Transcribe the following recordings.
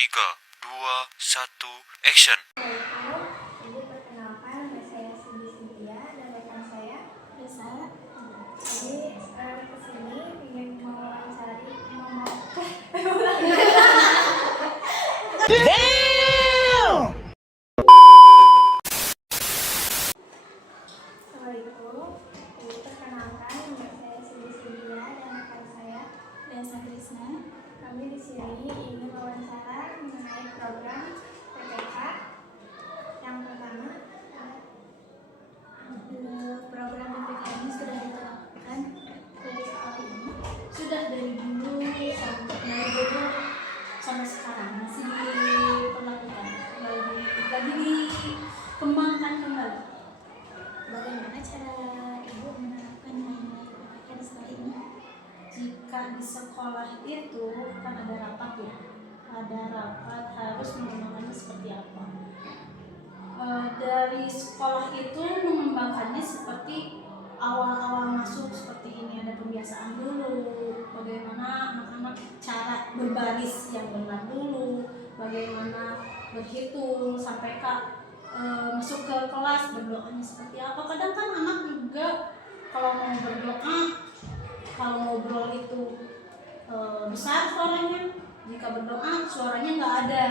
3, 2, 1, action. Jadi perkenalkan, nama saya Cindy Cynthia dan rekan saya Risa. Jadi kesini ingin mewawancari Assalamualaikum. Jadi perkenalkan, nama saya Cindy Cynthia dan rekan saya Risa Krisna. Kami di sini ingin mewawancara mengenai program PPK. Yang pertama, program PPK ini sudah diterapkan dari sekolah ini. Sudah dari dulu sampai sekarang masih diperlakukan, lagi dikembangkan kembali. Bagaimana cara Ibu menerapkan nilai PPK di sekolah ini? Jika di sekolah itu kan ada rapat ya, harus menggunakannya seperti apa. Dari sekolah itu mengembangkannya seperti awal-awal masuk seperti ini, ada pembiasaan dulu, bagaimana anak-anak cara berbaris yang benar dulu, bagaimana berhitung sampai masuk ke kelas berdoanya seperti apa. Kadang kan anak juga kalau mau berdoa, kalau ngobrol itu besar suaranya, jika berdoa suaranya nggak ada.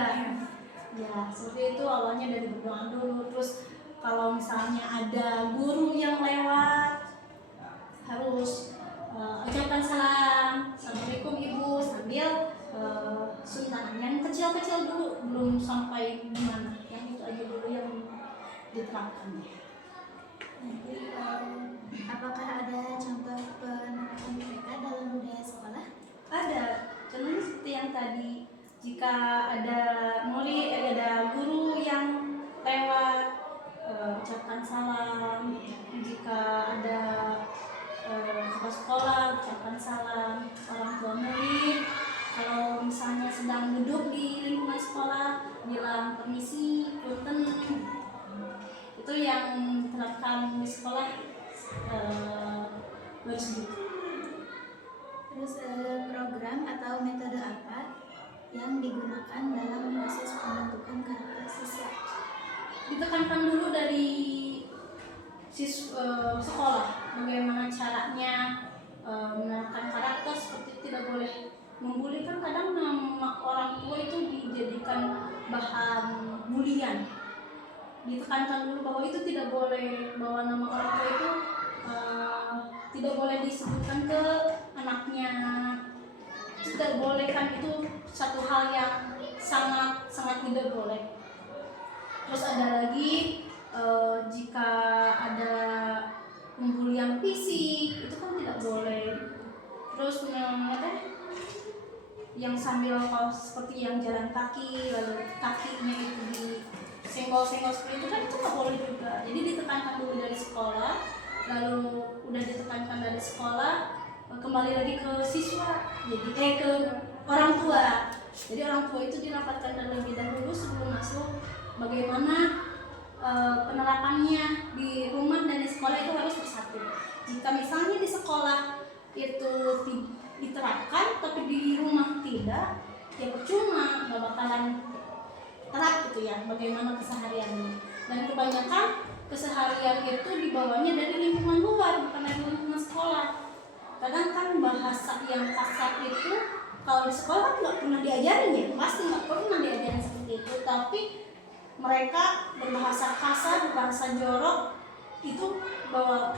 Ya, seperti itu awalnya dari berdoa dulu. Terus kalau misalnya ada guru yang lewat, harus ucapkan salam, Assalamualaikum Ibu, sambil cium tangan. Yang kecil-kecil dulu, belum sampai gimana. Yang itu aja dulu yang diterapkan. Nanti apakah ada contoh penerapan mereka dalam budaya sekolah? Ada. Contohnya seperti yang tadi, jika ada guru yang lewat, ucapkan salam. Jika ada ke sekolah, ucapkan salam. Orang tua murid, kalau misalnya sedang duduk di lingkungan sekolah, bilang permisi, punten. Itu yang diterapkan di sekolah tersebut. Terus program atau metode apa yang digunakan dalam proses pembentukan karakter siswa? Ditekankan dulu dari sekolah, bagaimana caranya menerapkan karakter, seperti tidak boleh membuli. Kan kadang nama orang tua itu dijadikan bahan bulian. Ditekankan dulu bahwa itu tidak boleh, bahwa nama orang tua itu tidak boleh disebutkan ke anaknya. Tidak boleh, kan itu satu hal yang sangat tidak boleh. Terus ada lagi jika ada pembulian fisik, itu kan tidak boleh. Terus yang sambil seperti yang jalan kaki, lalu kakinya itu disenggol-senggol seperti itu, kan itu nggak boleh juga. Jadi ditekankan dulu dari sekolah, lalu udah ditekankan dari sekolah, kembali lagi ke siswa, jadi ke orang tua. Jadi orang tua itu dirapatkan terlebih dahulu sebelum masuk, bagaimana penerapannya di rumah dan di sekolah itu harus bersatu. Jika misalnya di sekolah itu diterapkan tapi di rumah tidak, ya percuma, nggak bakalan terap gitu ya, bagaimana kesehariannya. Dan kebanyakan keseharian itu dibawanya dari lingkungan luar, bukan dari lingkungan sekolah. Kadang kan bahasa yang kasar itu kalau di sekolah kan nggak pernah diajarin ya, pasti nggak pernah diajarin seperti itu. Tapi mereka berbahasa kasar, berbahasa jorok itu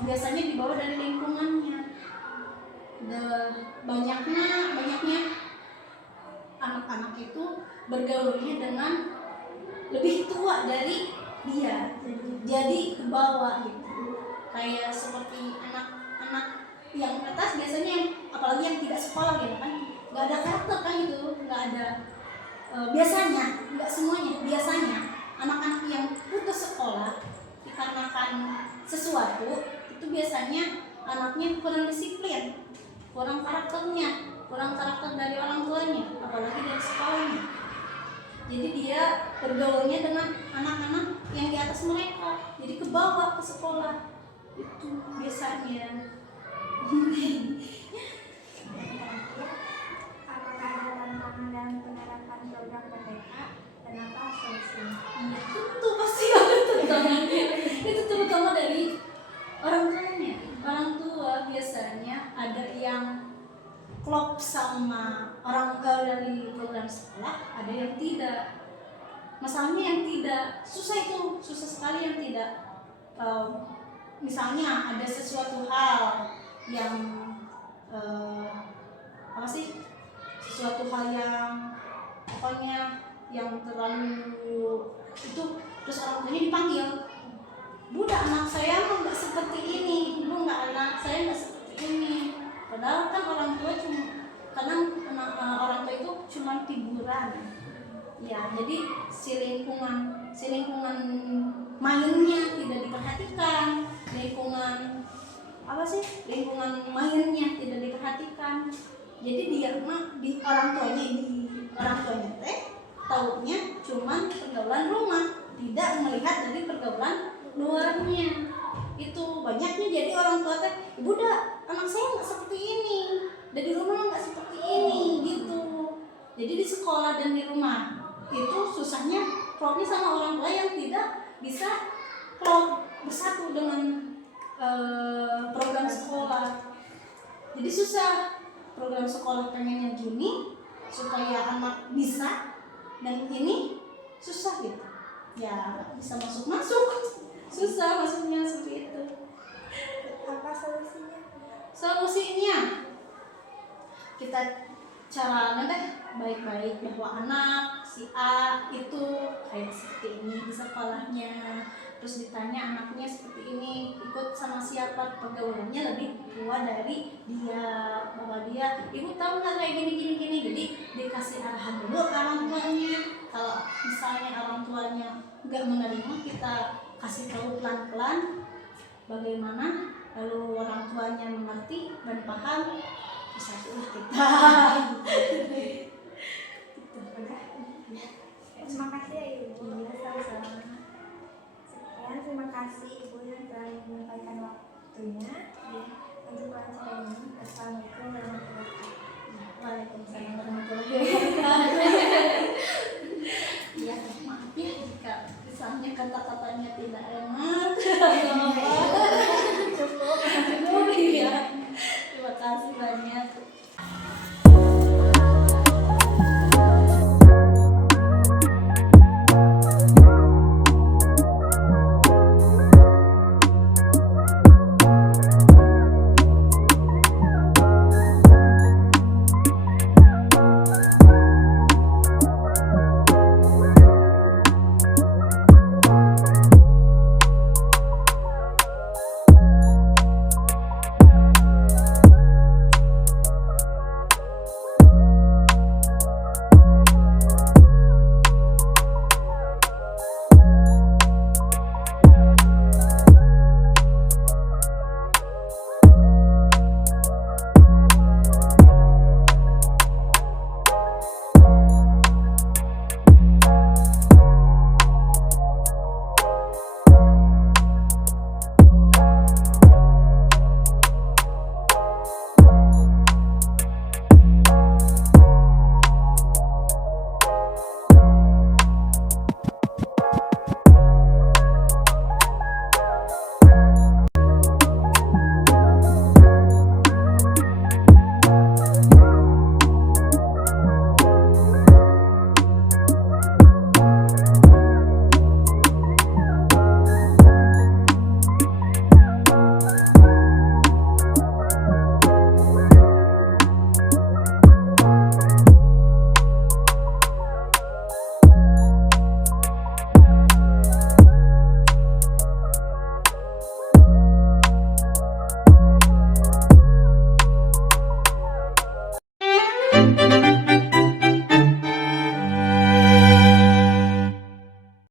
biasanya dibawa dari lingkungannya. Banyaknya anak-anak itu bergaulnya dengan lebih tua dari dia, jadi ke bawah gitu. Kayak seperti anak-anak yang atas biasanya, apalagi yang tidak sekolah gitu kan, nggak ada karakter kan, itu nggak ada. Biasanya, nggak semuanya, biasanya anak-anak yang putus sekolah dikarenakan sesuatu itu biasanya anaknya kurang disiplin, kurang karakter dari orang tuanya, apalagi dari sekolahnya. Jadi dia bergaulnya dengan anak-anak yang di atas mereka, jadi ke bawah ke sekolah itu biasanya. Apakah ada tantangan dalam dengan penerapan program PTK dan apa solusinya? Tentu pasti ada tantangannya. Itu terutama dari orang tuanya. Orang tua biasanya ada yang klop sama orang dari program sekolah, ada yang tidak. Masalahnya yang tidak susah, itu susah sekali yang tidak. Misalnya ada sesuatu hal yang apa sih, sesuatu hal yang pokoknya yang terlalu itu, terus orang tuanya dipanggil, Bu, anak saya nggak seperti ini, Bu, anak saya nggak seperti ini. Padahal kan orang tua cuma, kadang orang tua itu cuma hiburan. Ya, jadi si lingkungan mainnya tidak diperhatikan, lingkungan mainnya tidak diperhatikan. Jadi di orang tuanya teh taunya cuma pergaulan rumah, tidak melihat dari pergaulan luarnya. Itu banyaknya jadi orang tua teh, Ibu, anak saya nggak seperti ini, dari rumah nggak seperti ini gitu. Jadi di sekolah dan di rumah itu susahnya klopnya sama orang tua yang tidak bisa klop bersatu dengan program sekolah. Jadi susah, program sekolah pengennya gini supaya anak bisa, dan ini susah gitu ya, nggak bisa masuk susah masuknya seperti itu. Apa solusinya? Solusinya kita caranya deh baik-baik, bahwa anak si A itu kayak seperti ini di sekolahnya, terus ditanya anaknya seperti ini, ikut sama siapa, pergaulannya lebih tua dari dia, bahwa dia, Ibu tahu nggak kayak gini, jadi dikasih arahan dulu ke orang tuanya. Kalau misalnya orang tuanya nggak menerima, kita kasih tahu pelan-pelan bagaimana, lalu orang tuanya mengerti dan paham, bisa tuh kita. Terima kasih ya Ibu. Iya, sama-sama. Sekian, terima kasih Ibu yang telah menyampaikan waktunya untuk wawancara ini. Assalamualaikum warahmatullahi wabarakatuh. Waalaikumsalam warahmatullahi wabarakatuh. Ya, maaf ya jika misalnya kata-katanya tidak enak.